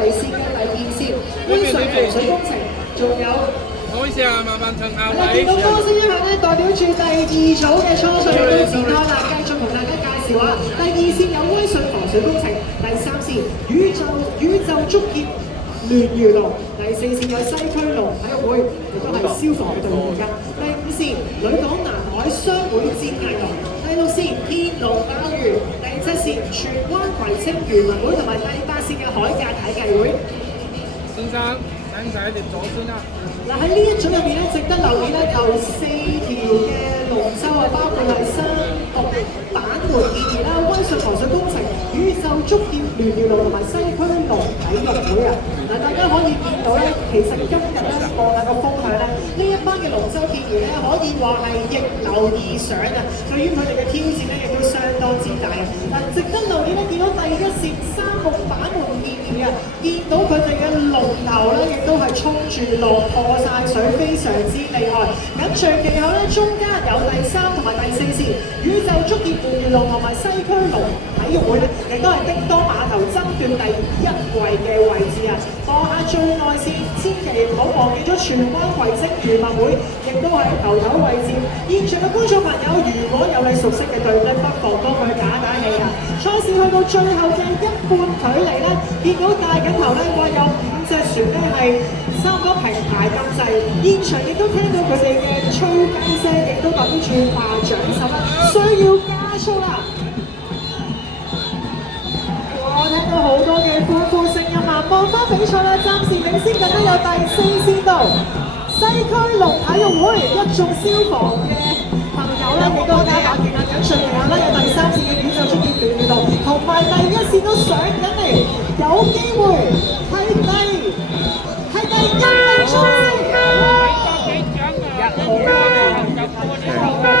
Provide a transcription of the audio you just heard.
嚟線嘅第二線溫順防水工程，仲有。唔好意思啊，麻煩陳校見委。到歌星一向咧代表住第二組嘅初賽都展開啦，繼續同大家介紹下。第二線有威信防水工程，第三線宇宙足協聯娛龍，第四線有西區龍體育會，亦都係消防嘅隊伍㗎。第五線旅港南海商會戰藝龍，第六線天龍鮑魚，第七線荃灣葵青漁民會同埋第八線嘅海格體計會。先生，使唔使碟咗先啊？嗱喺呢一組入邊咧，值得留意咧，頭4條嘅龍舟啊，包括係新獨板門建議啦、威信防水工程、宇宙足協聯娛龍同埋西區龍體育會啊。嗱，大家可以見到咧，其實今日咧望下個風向咧，呢一班嘅龍舟建議咧，可以話係逆流而上啊。對於佢哋嘅挑戰咧，亦都相當之大啊。嗱，值得留意咧，見到第一線三木板門建議啊，見到佢哋嘅龍頭咧，亦都係衝住浪破晒水，非常之厲害。緊隨其後咧，中間有第三同埋第四線宇宙足協聯娛龍同埋西區龍體育會咧，亦都係叮當碼頭爭奪第一位嘅位置啊！望下最內線，千祈唔好忘記咗荃灣葵青漁民會，亦都係頭位置。現場嘅觀眾朋友，如果有你熟悉嘅隊咧，不妨幫佢打打氣啊！賽事去到最後嘅一半距離咧，見到大緊頭咧，話有5隻船咧係差唔多平排咁滯，現場亦都聽到佢哋嘅吹雞聲，亦都代表住拿獎手啦，需要加速啦！我聽到好多嘅歡呼聲音啊！望翻比賽啦，暫時領先緊都有第4線度，西區龍體育會一眾消防嘅朋友咧，亦都加把勁啊！緊隨其後咧，有第3線嘅宇宙足協聯娛龍，同埋第1線都上緊嚟，有機會係第1名衝線。